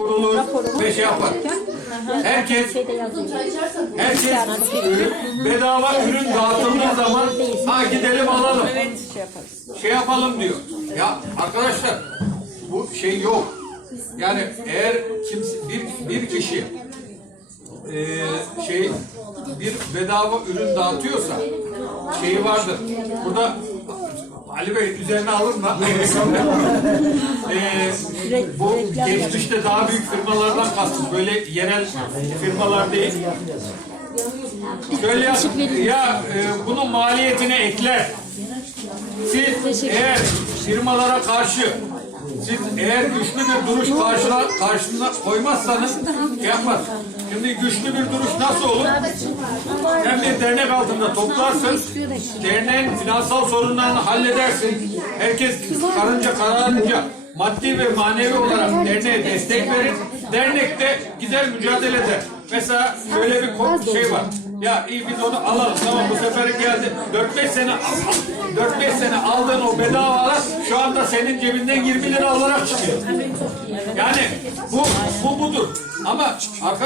kurulur ve şey yapar. Herkes herkes ürün, bedava ürün dağıtıldığı zaman ha gidelim alalım. Şey. Şey yapalım diyor. Ya arkadaşlar bu şey yok. Yani eğer kimse bir bir kişi eee, şey bir bedava ürün dağıtıyorsa şeyi vardır. Burada Ali Bey üzerine alın da Eee, bu geçmişte daha büyük firmalardan kastım. Böyle yerel firmalar değil. Şöyle yap, ya e, bunun maliyetine ekler. Siz eğer firmalara karşı siz eğer güçlü bir duruş karşına, karşına koymazsanız yapmaz. Şimdi güçlü bir duruş nasıl olur? Sen bir dernek altında toplarsın, derneğin finansal sorunlarını halledersin. Herkes karınca kararınca maddi ve manevi olarak derneğe destek verir. Dernek de gider mücadele eder. Mesela şöyle bir şey var. Ya iyi biz onu alalım tamam bu sefer geldi. 4-5 sene 4-5 sene aldığın o bedavalar şu anda senin cebinden 20 lira olarak çıkıyor. Yani bu bu budur. Ama arkadaşlar